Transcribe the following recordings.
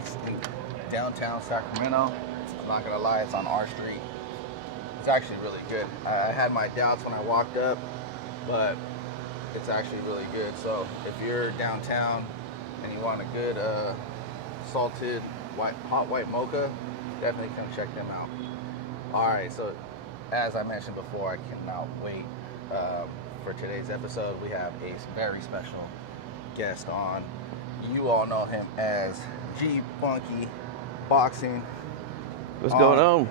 John's in downtown Sacramento. I'm not gonna lie, it's on our street. It's actually really good. I had my doubts when I walked up, but it's actually really good. So if you're downtown and you want a good salted hot white mocha, definitely come check them out. All right, so as I mentioned before, I cannot wait for today's episode. We have a very special guest on. You all know him as G Funky Boxing. What's going on?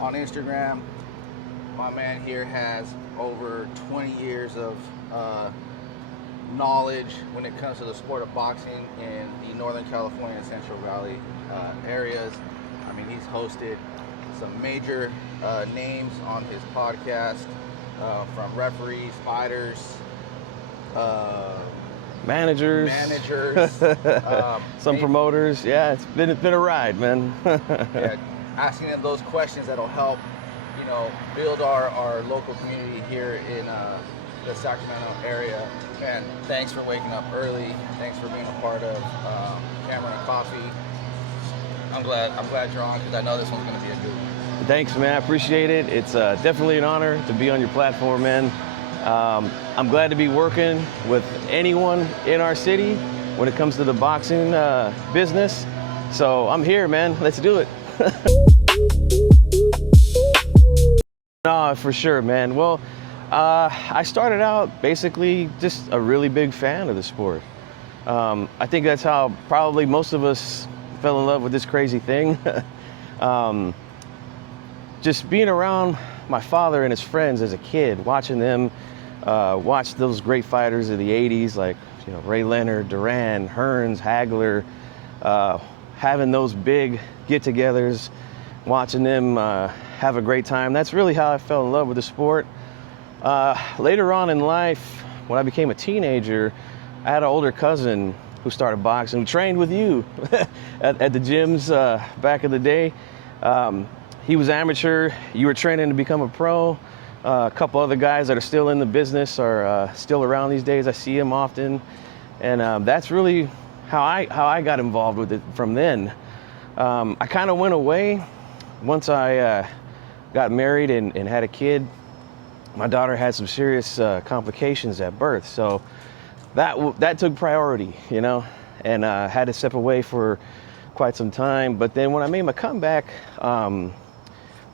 On Instagram, my man here has over 20 years of knowledge when it comes to the sport of boxing in the Northern California and Central Valley areas. I mean, he's hosted some major names on his podcast, from referees, fighters, managers, some promoters. Yeah, it's been a ride, man. Yeah, asking them those questions that'll help, build our local community here in the Sacramento area. And thanks for waking up early. Thanks for being a part of Cameron and Coffee. I'm glad you're on, because I know this one's going to be a good one. Thanks, man. I appreciate it. It's definitely an honor to be on your platform, man. I'm glad to be working with anyone in our city when it comes to the boxing business. So I'm here, man. Let's do it. No, for sure, man. Well, I started out basically just a really big fan of the sport. I think that's how probably most of us fell in love with this crazy thing. Just being around my father and his friends as a kid, watching them watch those great fighters of the 80s, like Ray Leonard, Duran, Hearns, Hagler, having those big get-togethers, watching them have a great time. That's really how I fell in love with the sport. Later on in life, when I became a teenager, I had an older cousin who started boxing, who trained with you at the gyms back in the day. He was amateur. You were training to become a pro. A couple other guys that are still in the business are still around these days. I see them often, and that's really how I got involved with it from then. I kind of went away once I got married and had a kid. My daughter had some serious complications at birth, so that took priority, and had to step away for quite some time. But then when I made my comeback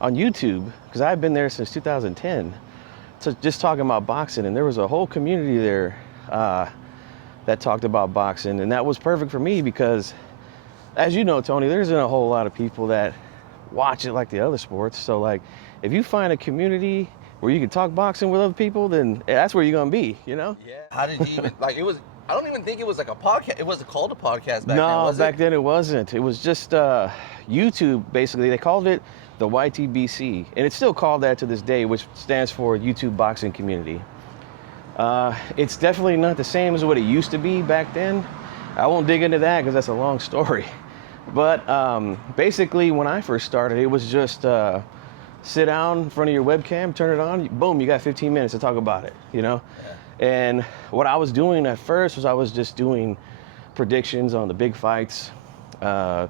on YouTube, because I've been there since 2010, so just talking about boxing, and there was a whole community there that talked about boxing, and that was perfect for me because, as you know, Tony, there isn't a whole lot of people that watch it like the other sports. So like, if you find a community where you can talk boxing with other people, then that's where you're gonna be, Yeah. How did you even it was? I don't even think it was like a podcast. It wasn't called a podcast back then. No, back then it wasn't. It was just YouTube, basically. They called it the YTBC, and it's still called that to this day, which stands for YouTube Boxing Community. It's definitely not the same as what it used to be back then. I won't dig into that because that's a long story. But basically, when I first started, it was just sit down in front of your webcam, turn it on, boom, you got 15 minutes to talk about it, Yeah. And what I was doing at first was I was just doing predictions on the big fights. Then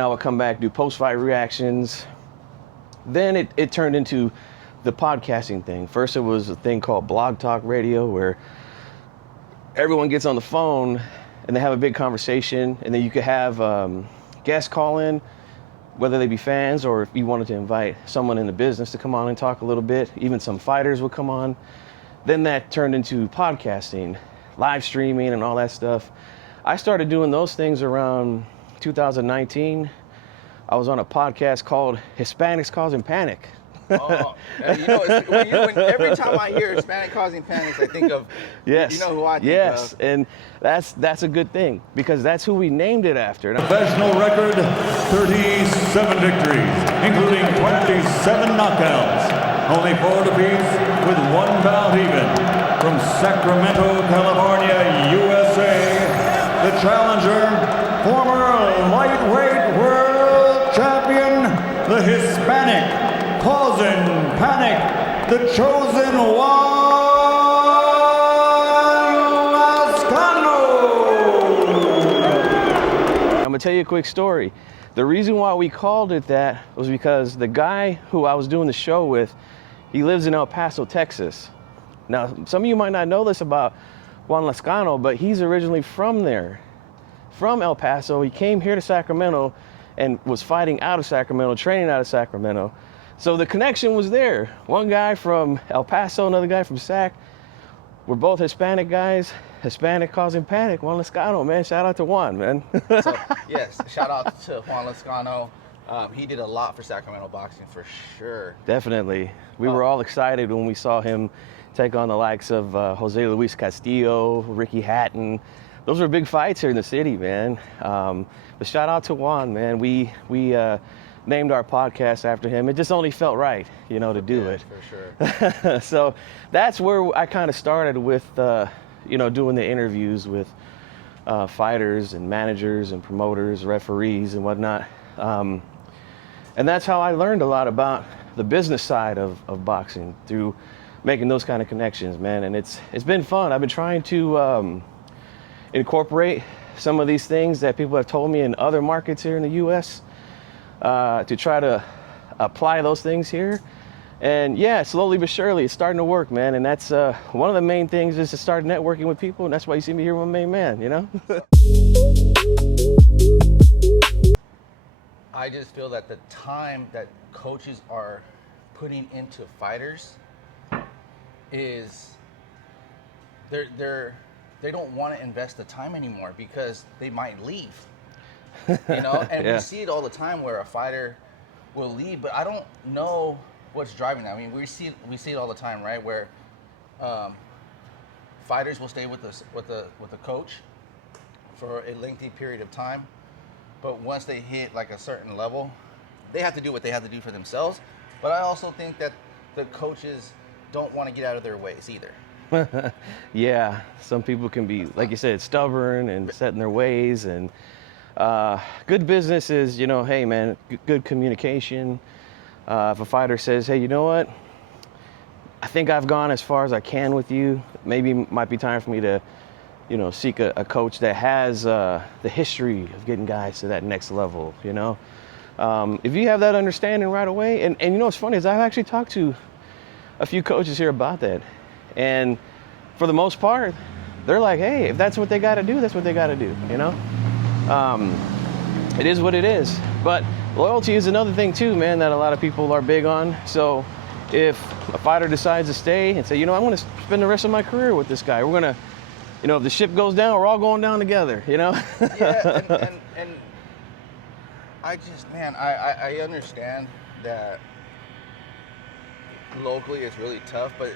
I would come back, do post-fight reactions. Then it turned into the podcasting thing. First it was a thing called Blog Talk Radio, where everyone gets on the phone and they have a big conversation, and then you could have guests call in, whether they be fans or if you wanted to invite someone in the business to come on and talk a little bit. Even some fighters would come on. Then that turned into podcasting, live streaming, and all that stuff. I started doing those things around 2019. I was on a podcast called Hispanics Causing Panic. Oh, every time I hear Hispanic Causing Panic, I think of, yes. You know who I think yes. of. And that's a good thing, because that's who we named it after. Professional record, 37 victories, including 27 knockouts. Only 4 defeats with 1 bout even. From Sacramento, California, USA, the challenger, former lightweight world champion, the Hispanic Causing Panic, the chosen one, Lascano. gonna tell you a quick story. The reason why we called it that was because the guy who I was doing the show with, he lives in El Paso, Texas. Now, some of you might not know this about Juan Lascano, but he's originally from there, from El Paso. He came here to Sacramento and was fighting out of Sacramento, training out of Sacramento. So the connection was there. One guy from El Paso, another guy from Sac. We're both Hispanic guys. Hispanic causing panic. Juan Lascano, man. Shout out to Juan, man. So, yes, shout out to Juan Lascano. He did a lot for Sacramento boxing for sure. Definitely. We were all excited when we saw him take on the likes of Jose Luis Castillo, Ricky Hatton. Those were big fights here in the city, man. But shout out to Juan, man. We named our podcast after him. It just only felt right, you know, to do it. For sure. So that's where I kind of started with, you know, doing the interviews with fighters and managers and promoters, referees and whatnot. And that's how I learned a lot about the business side of boxing, through making those kind of connections, man. And it's been fun. I've been trying to incorporate some of these things that people have told me in other markets here in the U.S. To try to apply those things here. And yeah, slowly but surely, it's starting to work, man. And that's one of the main things, is to start networking with people. And that's why you see me here with my main man, you know? I just feel that the time that coaches are putting into fighters is they don't want to invest the time anymore because they might leave. You know, and Yeah. we see it all the time where a fighter will leave, but I don't know what's driving that. I mean, we see it all the time, right? Where fighters will stay with the coach for a lengthy period of time, but once they hit like a certain level, they have to do what they have to do for themselves. But I also think that the coaches don't want to get out of their ways either. Yeah, some people can be, like you said, stubborn and set in their ways. And good business is, you know, hey man, good communication. If a fighter says, hey, you know what, I think I've gone as far as I can with you, maybe it might be time for me to, you know, seek a coach that has the history of getting guys to that next level, you know. If you have that understanding right away, and you know what's funny is I've actually talked to a few coaches here about that, and for the most part, they're like, hey, if that's what they got to do, that's what they got to do, you know. It is what it is. But loyalty is another thing too, man, that a lot of people are big on. So if a fighter decides to stay and say, you know, I want to spend the rest of my career with this guy, we're gonna, you know, if the ship goes down, we're all going down together, you know. Yeah, and I just, man, I understand that locally it's really tough, but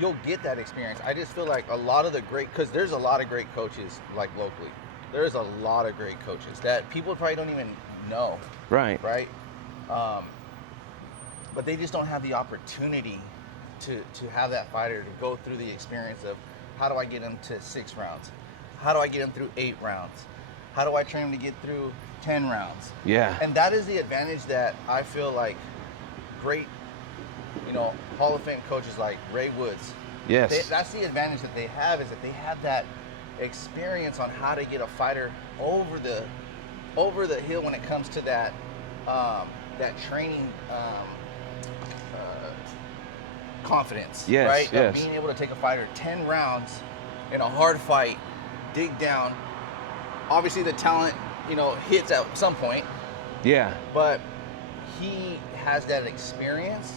you'll get that experience. I just feel like a lot of the because there's a lot of great coaches like locally. There's a lot of great coaches that people probably don't even know. Right. But they just don't have the opportunity to have that fighter to go through the experience of, how do I get him to 6 rounds? How do I get him through 8 rounds? How do I train him to get through 10 rounds? Yeah. And that is the advantage that I feel like great, you know, Hall of Fame coaches like Ray Woods. Yes. That's the advantage that they have, is that they have that experience on how to get a fighter over the hill when it comes to that training confidence. Yes, right? yes. Of being able to take a fighter 10 rounds in a hard fight, dig down. Obviously the talent, you know, hits at some point. Yeah. But he has that experience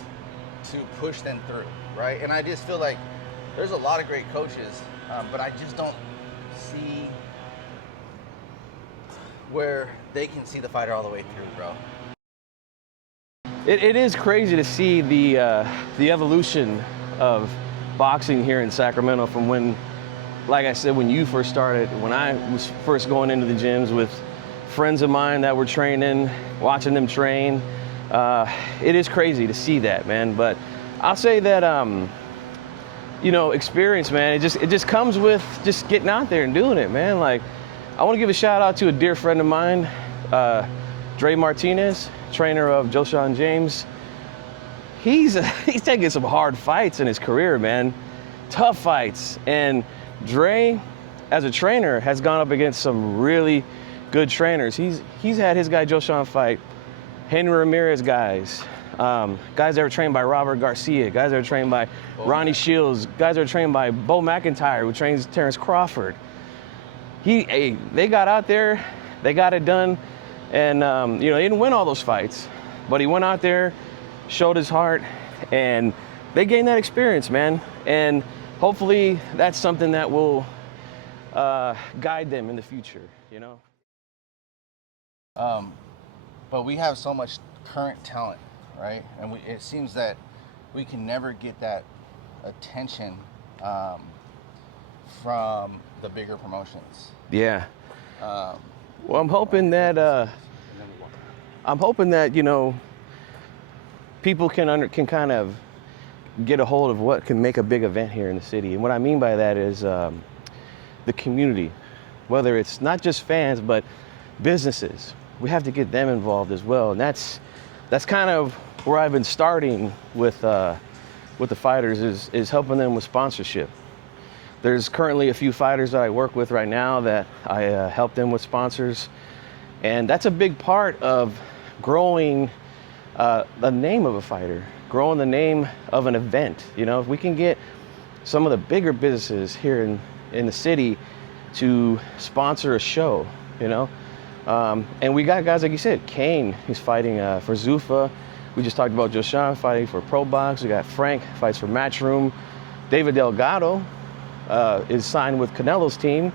to push them through, right? And I just feel like there's a lot of great coaches, but I just don't see where they can see the fighter all the way through, bro. It is crazy to see the evolution of boxing here in Sacramento from when, like I said, when you first started, when I was first going into the gyms with friends of mine that were training, watching them train. It is crazy to see that, man. But I'll say that, you know, experience, man, it just comes with just getting out there and doing it, man. Like, I want to give a shout out to a dear friend of mine, Dre Martinez, trainer of Joshua and James. He's taken some hard fights in his career, man. Tough fights. And Dre as a trainer, has gone up against some really good trainers. He's had his guy Joe Sean fight Henry Ramirez guys, guys that were trained by Robert Garcia, guys that were trained by Ronnie Shields, guys that were trained by Bo McIntyre, who trains Terrence Crawford. They got out there, they got it done, and he didn't win all those fights, but he went out there, showed his heart, and they gained that experience, man. And hopefully that's something that will guide them in the future, But we have so much current talent, right? And it seems that we can never get that attention from the bigger promotions. Yeah. Well, I'm hoping that people can kind of get a hold of what can make a big event here in the city. And what I mean by that is the community, whether it's not just fans, but businesses. We have to get them involved as well. And that's kind of where I've been starting with the fighters is helping them with sponsorship. There's currently a few fighters that I work with right now that I help them with sponsors. And that's a big part of growing the name of a fighter, growing the name of an event. If we can get some of the bigger businesses here in the city to sponsor a show, and we got guys like you said, Kane, he's fighting for Zuffa. We just talked about Joshan fighting for Pro Box. We got Frank fights for Matchroom. David Delgado is signed with Canelo's team.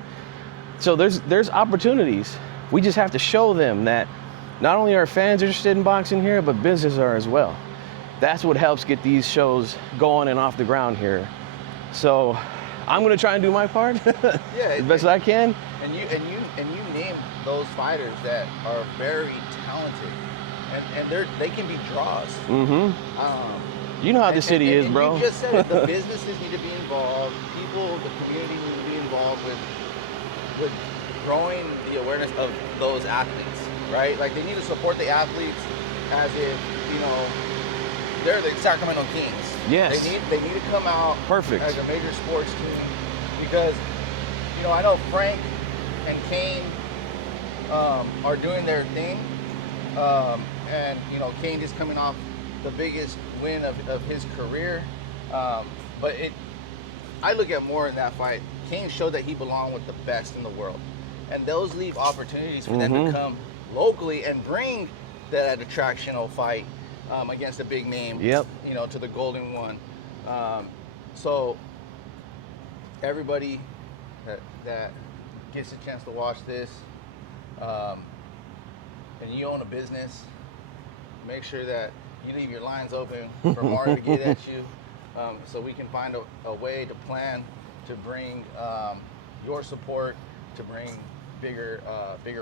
So there's opportunities. We just have to show them that not only are fans interested in boxing here, but businesses are as well. That's what helps get these shows going and off the ground here. So I'm gonna try and do my part as best as I can. And you name those fighters that are very talented, and they can be draws. Mm-hmm. You know how the city is, bro. You just said it. The businesses need to be involved. The community need to be involved with growing the awareness of those athletes, right? Like they need to support the athletes as if they're the Sacramento Kings. Yes. They need to come out perfect as a major sports team because I know Frank and Kane are doing their thing, and Kane is coming off the biggest win of his career, but I look at more in that fight. Kane showed that he belonged with the best in the world, and those leave opportunities for them to come locally and bring that attractional fight against a big name. Yep. To the Golden One. So everybody that gets a chance to watch this, and you own a business, make sure that you leave your lines open for Mario to get at you, so we can find a way to plan to bring your support to bring bigger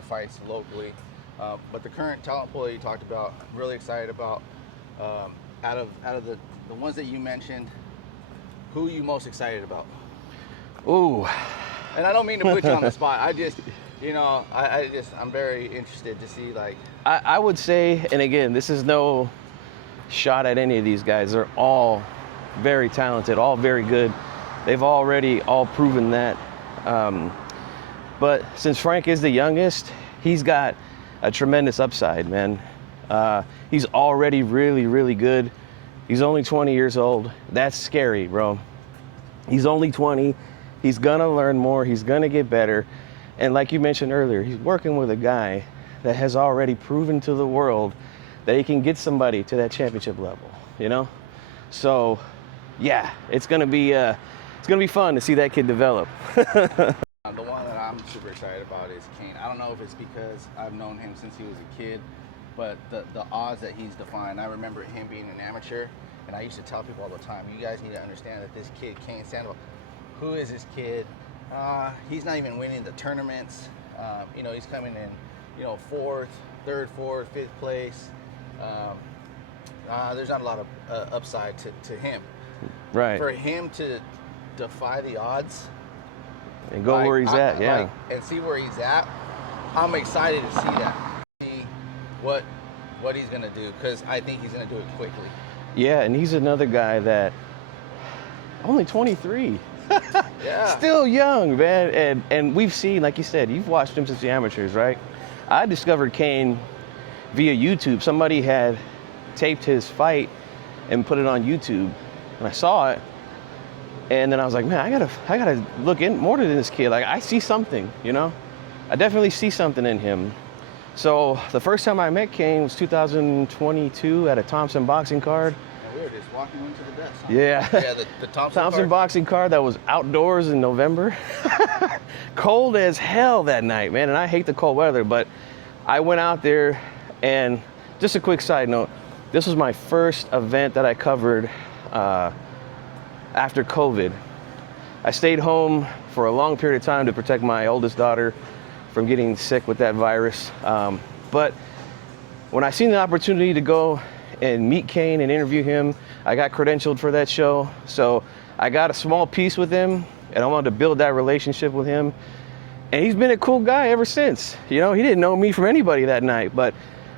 fights locally. But the current talent pool that you talked about, I'm really excited about. Out of the ones that you mentioned, who are you most excited about? Ooh. And I don't mean to put you on the spot. I just, I'm very interested to see I would say, and again, this is no shot at any of these guys. They're all very talented, all very good. They've already all proven that. But since Frank is the youngest, he's got a tremendous upside, man. He's already really, really good. He's only 20 years old. That's scary, bro. He's only 20. He's gonna learn more. He's gonna get better. And like you mentioned earlier, he's working with a guy that has already proven to the world that he can get somebody to that championship level, So, yeah, it's gonna be fun to see that kid develop. The one that I'm super excited about is Kane. I don't know if it's because I've known him since he was a kid, but the odds that he's defined, I remember him being an amateur, and I used to tell people all the time, you guys need to understand that this kid, Kane Sandoval, who is this kid? He's not even winning the tournaments. He's coming in, third, fourth, fifth place. There's not a lot of upside to him. Right. For him to defy the odds and go where he's at, yeah. And see where he's at, I'm excited to see that. See what he's gonna do, because I think he's gonna do it quickly. Yeah, and he's another guy that only 23. Yeah. Still young, man. And we've seen, like you said, you've watched him since the amateurs, right? I discovered Kane via YouTube. Somebody had taped his fight and put it on YouTube, and I saw it. And then I was like, man, I gotta look in more than this kid. Like, I see something, you know? I definitely see something in him. So the first time I met Kane was 2022 at a Thompson boxing card. And we were just walking into the desk. Huh? Yeah. Yeah, the Thompson card. boxing card that was outdoors in November. Cold as hell that night, man. And I hate the cold weather, but I went out there, and just a quick side note, this was my first event that I covered after COVID. I stayed home for a long period of time to protect my oldest daughter from getting sick with that virus. But when I seen the opportunity to go and meet Kane and interview him, I got credentialed for that show. So I got a small piece with him, and I wanted to build that relationship with him. And he's been a cool guy ever since. You know, he didn't know me from anybody that night, but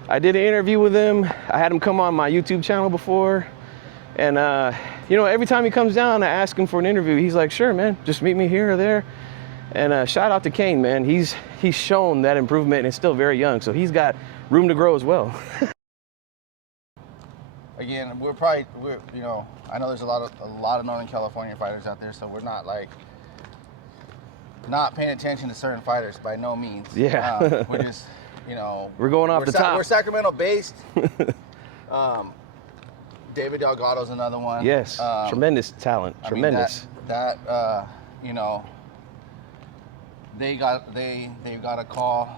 I did an interview with him. I had him come on my YouTube channel before. And, you know, every time he comes down, I ask him for an interview. He's like, sure, man, just meet me here or there. And shout out to Kane, man. He's shown that improvement, and is still very young, so he's got room to grow as well. Again, we're you know, I know there's a lot of Northern California fighters out there, so we're not like not paying attention to certain fighters by no means. Yeah. We're just, you know, we're going off the top. We're Sacramento based. David Delgado's another one. Yes, tremendous talent. Tremendous. I mean, you know, they got a call,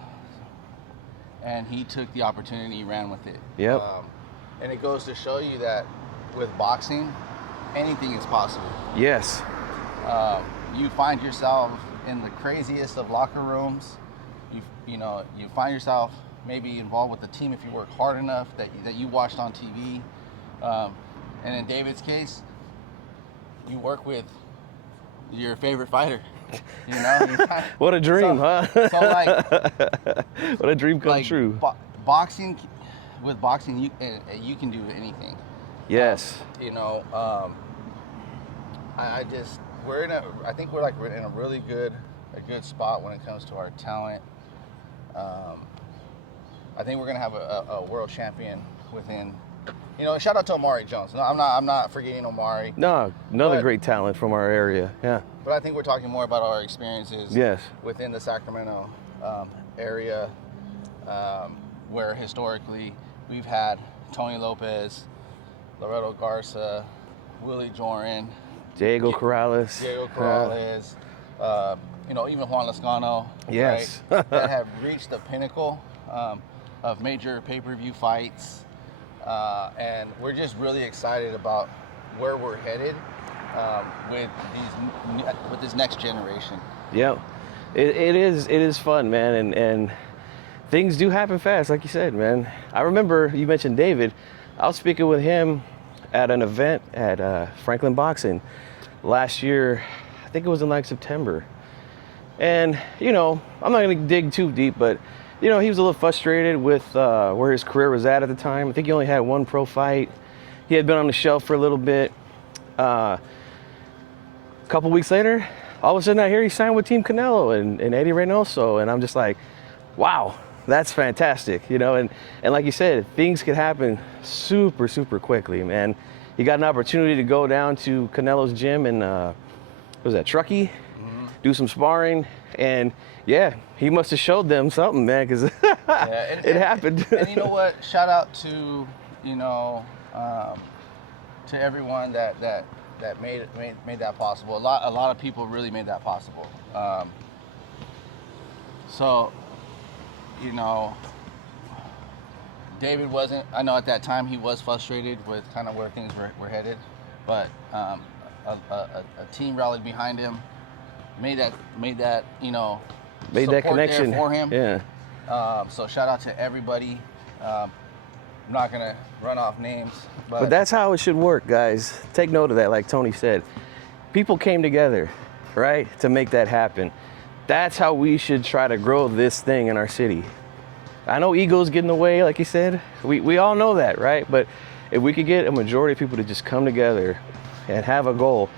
and he took the opportunity, he ran with it. Yep. And it goes to show you that with boxing, anything is possible. Yes. You find yourself in the craziest of locker rooms. You know, you find yourself maybe involved with the team if you work hard enough that you watched on TV. And in David's case, you work with your favorite fighter. You know, what a dream, huh? So like, what a dream come like true. Boxing, with boxing, you can do anything. Yes. You know, I think we're in a really good spot when it comes to our talent. I think we're gonna have a world champion within. You know, shout out to Omari Jones. No, I'm not forgetting Omari. No, another great talent from our area. Yeah. But I think we're talking more about our experiences. Yes. Within the Sacramento area, where historically we've had Tony Lopez, Loreto Garza, Willie Joran, Diego Corrales. You know, even Juan Lascano. Yes. Right, that have reached the pinnacle of major pay-per-view fights. And we're just really excited about where we're headed with this next generation. Yep, it is fun, man, and things do happen fast, like you said, man. I remember you mentioned David. I was speaking with him at an event at Franklin Boxing last year. I think it was in like September. And you know, I'm not gonna dig too deep, but you know, he was a little frustrated with where his career was at the time. I think he only had one pro fight. He had been on the shelf for a little bit. A couple weeks later, all of a sudden I hear he signed with Team Canelo and Eddie Reynoso. And I'm just like, wow, that's fantastic. You know, and like you said, things could happen super, super quickly, man. He got an opportunity to go down to Canelo's gym and, what was that, Truckee? Mm-hmm. Do some sparring. And yeah, he must have showed them something, man, because it happened. And you know what? Shout out to, you know, to everyone that made that possible. A lot of people really made that possible. So, you know, David wasn't. I know at that time he was frustrated with kind of where things were headed, but a team rallied behind him. Made that you know, made that connection there for him. Yeah. So shout out to everybody. I'm not gonna run off names, but that's how it should work, guys. Take note of that. Like Tony said, people came together, right, to make that happen. That's how we should try to grow this thing in our city. I know egos get in the way, like you said. We all know that, right? But if we could get a majority of people to just come together and have a goal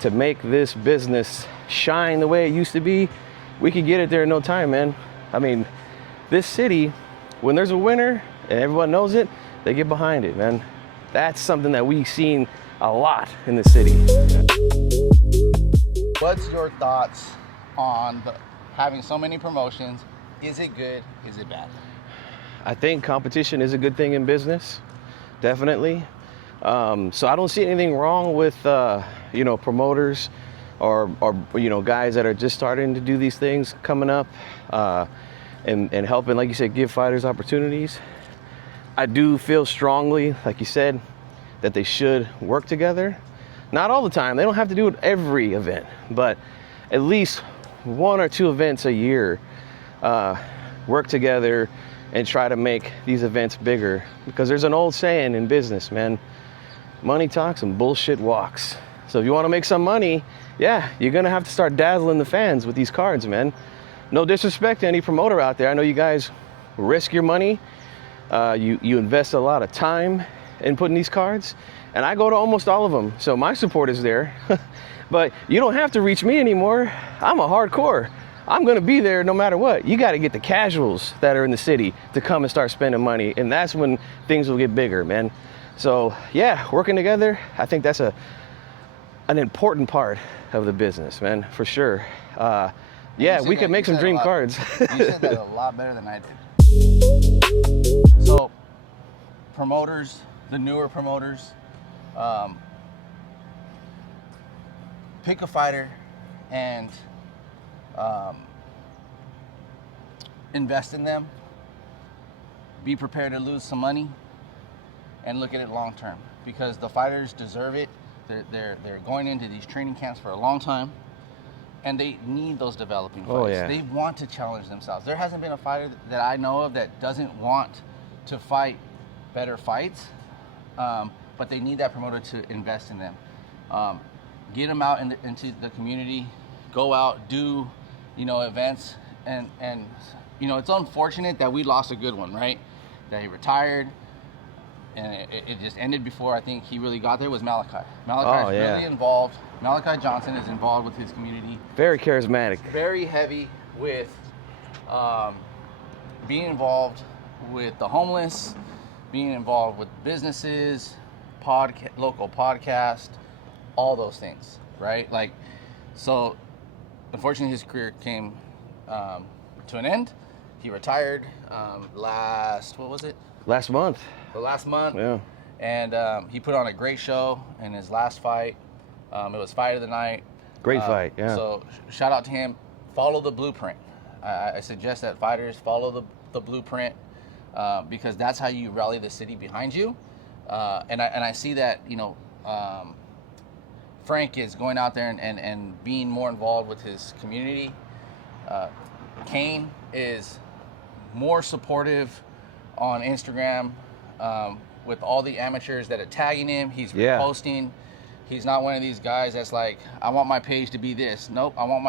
to make this business shine the way it used to be, we could get it there in no time, man. I mean, this city, when there's a winner and everyone knows it, they get behind it, man. That's something that we've seen a lot in the city. What's your thoughts on having so many promotions? Is it good? Is it bad? I think competition is a good thing in business, definitely. So I don't see anything wrong with promoters or guys that are just starting to do these things coming up and helping, like you said, give fighters opportunities. I do feel strongly, like you said, that they should work together. Not all the time. They don't have to do it every event, but at least 1 or 2 events a year. Work together and try to make these events bigger, because there's an old saying in business, man, money talks and bullshit walks. So if you want to make some money, yeah, you're gonna have to start dazzling the fans with these cards, man. No disrespect to any promoter out there. I know you guys risk your money. You invest a lot of time in putting these cards, and I go to almost all of them, so my support is there. But you don't have to reach me anymore. I'm a hardcore. I'm gonna be there no matter what. You gotta get the casuals that are in the city to come and start spending money, and that's when things will get bigger, man. So yeah, working together, I think that's an important part of the business, man, for sure. Yeah, we could make some dream cards. You said that a lot better than I did. So promoters, the newer promoters, pick a fighter and invest in them. Be prepared to lose some money and look at it long term, because the fighters deserve it. They're going into these training camps for a long time, and they need those developing fights. Oh, yeah. They want to challenge themselves. There hasn't been a fighter that I know of that doesn't want to fight better fights, but they need that promoter to invest in them. Get them out into the community, go out, do events, and it's unfortunate that we lost a good one, right? That he retired, and it just ended before I think he really got there. Was Malachi. Malachi's really involved. Malachi Johnson is involved with his community. Very charismatic. Very heavy with being involved with the homeless, being involved with businesses, local podcast, all those things, right? Like, so unfortunately his career came to an end. He retired last month. The last month. Yeah. And he put on a great show in his last fight. It was fight of the night. Great fight, yeah. So shout out to him. Follow the blueprint. I suggest that fighters follow the blueprint because that's how you rally the city behind you. And I see that, Frank is going out there and being more involved with his community. Kane is more supportive on Instagram with all the amateurs that are tagging him. He's reposting. He's not one of these guys that's like, I want my page to be this. Nope, I want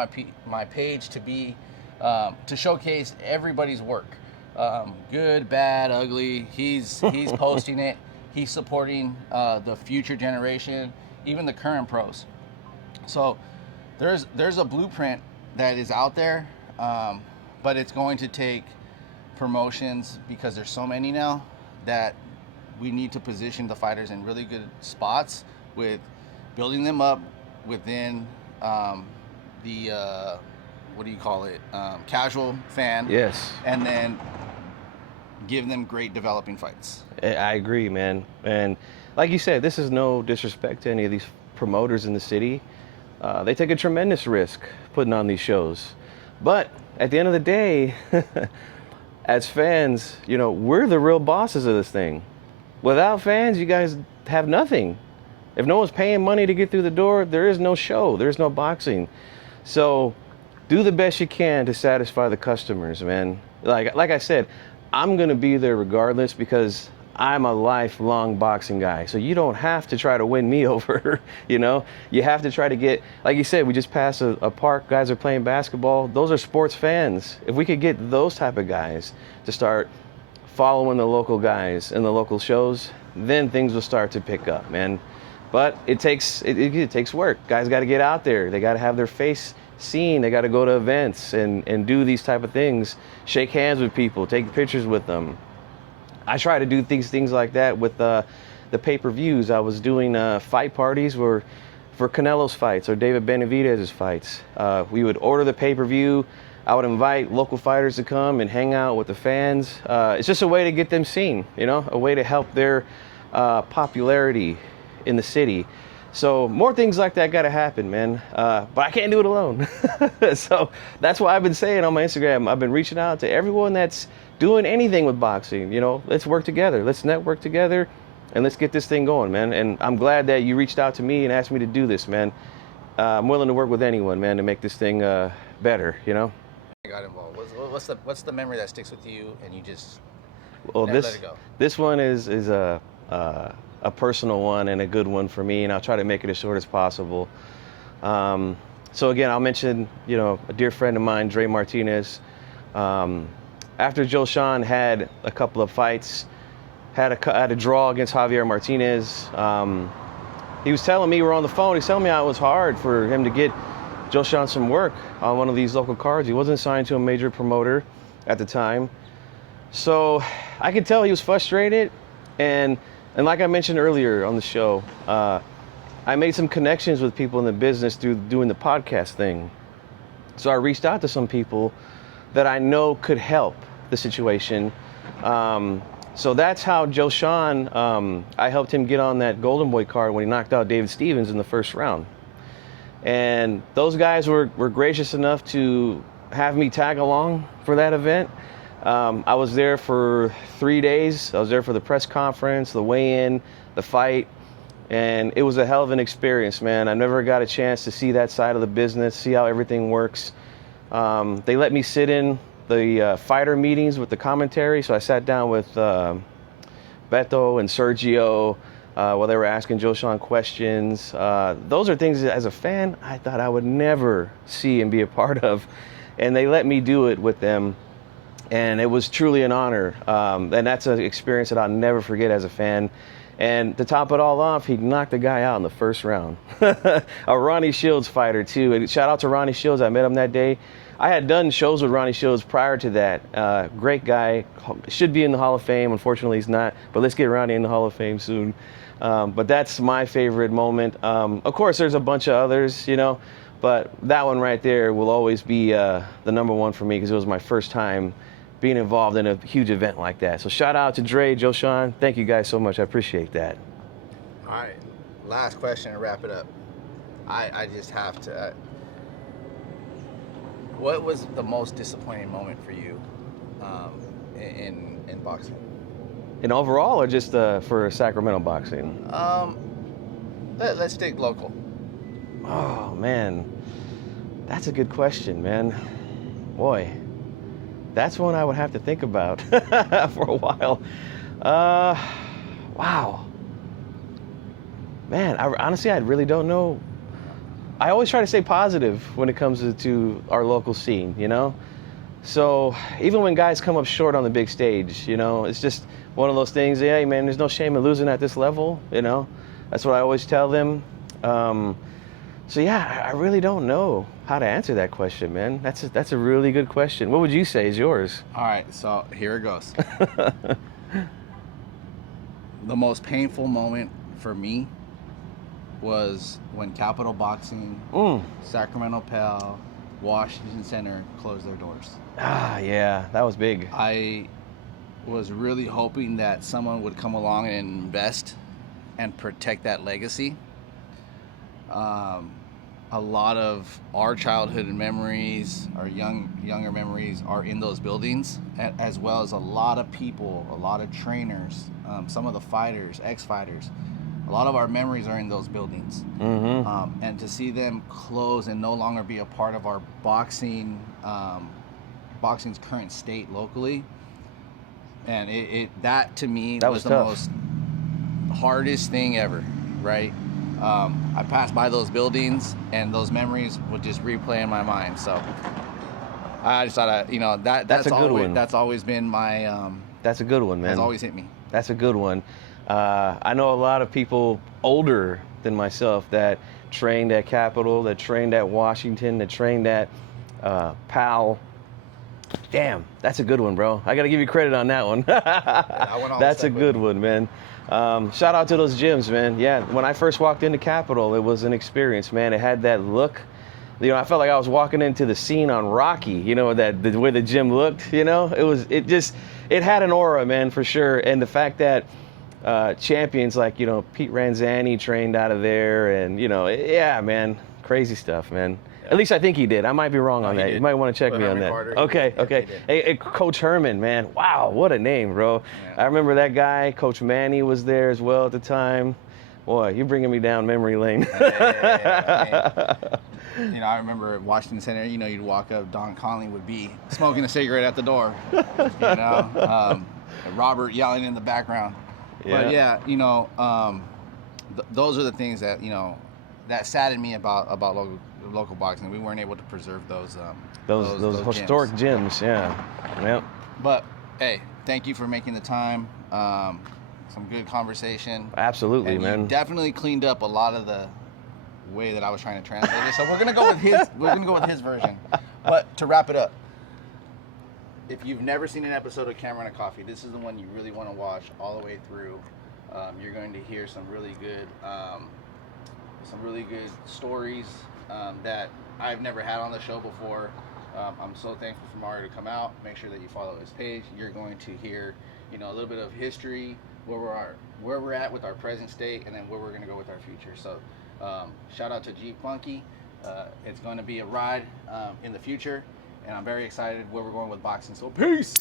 my page to be to showcase everybody's work, good, bad, ugly. He's posting it. He's supporting the future generation, even the current pros. So there's a blueprint that is out there, but it's going to take promotions, because there's so many now, that we need to position the fighters in really good spots with building them up within the casual fan. Yes. And then give them great developing fights. I agree, man. And like you said, this is no disrespect to any of these promoters in the city. They take a tremendous risk putting on these shows. But at the end of the day, as fans, we're the real bosses of this thing. Without fans, you guys have nothing. If no one's paying money to get through the door, there is no show, there's no boxing. So do the best you can to satisfy the customers, man. Like I said, I'm gonna be there regardless, because I'm a lifelong boxing guy. So you don't have to try to win me over, You have to try to get, like you said, we just passed a park, guys are playing basketball. Those are sports fans. If we could get those type of guys to start following the local guys and the local shows, then things will start to pick up, man. But it takes work. Guys got to get out there. They got to have their face scene. They got to go to events and do these type of things, shake hands with people, take pictures with them. I try to do things like that with the pay-per-views. I was doing fight parties for Canelo's fights or David Benavidez's fights. We would order the pay-per-view. I would invite local fighters to come and hang out with the fans. It's just a way to get them seen, you know, a way to help their popularity in the city. So more things like that got to happen, man. But I can't do it alone. So that's why I've been saying on my Instagram, I've been reaching out to everyone that's doing anything with boxing. You know, let's work together. Let's network together and let's get this thing going, man. And I'm glad that you reached out to me and asked me to do this, man. I'm willing to work with anyone, man, to make this thing better, you know? I got involved. What's the memory that sticks with you and you just Well, never let it go? this one is a personal one and a good one for me, and I'll try to make it as short as possible. So again, I'll mention, you know, a dear friend of mine, Dre Martinez. After Joe Sean had a couple of fights, had a draw against Javier Martinez, he was telling me, we were on the phone, he's telling me how it was hard for him to get Joe Sean some work on one of these local cards. He wasn't signed to a major promoter at the time. So I could tell he was frustrated. And like I mentioned earlier on the show, I made some connections with people in the business through doing the podcast thing. So I reached out to some people that I know could help the situation. So that's how Joe Sean, I helped him get on that Golden Boy card when he knocked out David Stevens in the first round. And those guys were gracious enough to have me tag along for that event. I was there for 3 days. I was there for the press conference, the weigh-in, the fight, and it was a hell of an experience, man. I never got a chance to see that side of the business, see how everything works. They let me sit in the fighter meetings with the commentary, so I sat down with Beto and Sergio while they were asking Joe Sean questions. Those are things that, as a fan, I thought I would never see and be a part of, and they let me do it with them. And it was truly an honor. And that's an experience that I'll never forget as a fan. And to top it all off, he knocked the guy out in the first round. A Ronnie Shields fighter, too. And shout out to Ronnie Shields. I met him that day. I had done shows with Ronnie Shields prior to that. Great guy. Should be in the Hall of Fame. Unfortunately, he's not. But let's get Ronnie in the Hall of Fame soon. But that's my favorite moment. Of course, there's a bunch of others, you know. But that one right there will always be the number one for me because it was my first time being involved in a huge event like that. So shout out to Dre, Joe Sean. Thank you guys so much. I appreciate that. All right, last question to wrap it up. I just have to. What was the most disappointing moment for you in boxing? And overall, or just for Sacramento boxing? Let's stick local. Oh man, that's a good question, man. Boy, that's one I would have to think about for a while. Wow. Man, honestly, I really don't know. I always try to stay positive when it comes to our local scene, you know? So even when guys come up short on the big stage, you know, it's just one of those things, hey man, there's no shame in losing at this level, you know? That's what I always tell them. So yeah, I really don't know how to answer that question, man. That's a really good question. What would you say is yours? All right, so here it goes. The most painful moment for me was when Capital Boxing, Sacramento Pal, Washington Center closed their doors. Ah, yeah, that was big. I was really hoping that someone would come along and invest and protect that legacy. A lot of our childhood memories, our younger memories are in those buildings, as well as a lot of people, a lot of trainers, some of the fighters, ex-fighters. A lot of our memories are in those buildings. Mm-hmm. And to see them close and no longer be a part of our boxing's current state locally, and that to me was the most hardest thing ever, right? I passed by those buildings and those memories would just replay in my mind. So I just thought, that's a good one. That's always been my. That's a good one, man. That's always hit me. That's a good one. I know a lot of people older than myself that trained at Capitol, that trained at Washington, that trained at Powell. Damn, that's a good one, bro. I got to give you credit on that one. That's a good one, man. Shout out to those gyms, man. Yeah, when I first walked into Capitol, it was an experience, man. It had that look. You know, I felt like I was walking into the scene on Rocky, you know, the way the gym looked, you know? It had an aura, man, for sure. And the fact that champions like, you know, Pete Ranzani trained out of there and, you know, yeah, man, crazy stuff, man. At least I think he did. I might be wrong on that. You might want to check me on that. Okay. Hey, Coach Herman, man. Wow, what a name, bro. Yeah. I remember that guy. Coach Manny was there as well at the time. Boy, you're bringing me down memory lane. Yeah. You know, I remember at Washington Center, you know, you'd walk up, Don Conley would be smoking a cigarette at the door, you know, Robert yelling in the background. Yeah. But yeah, you know, those are the things that, you know, that saddened me about local boxing. We weren't able to preserve those historic gyms. Yeah. Yep. But hey, thank you for making the time. Some good conversation. Absolutely, and man. You definitely cleaned up a lot of the way that I was trying to translate it. So we're gonna go with his version. But to wrap it up, if you've never seen an episode of Camera and a Coffee, this is the one you really want to watch all the way through. You're going to hear some really good stories that I've never had on the show before. I'm so thankful for Mario to come out. Make sure that you follow his page. You're going to hear, you know, a little bit of history, where we're at with our present state, and then where we're going to go with our future. So shout out to Jeep Funky. It's going to be a ride in the future, and I'm very excited where we're going with boxing. So peace.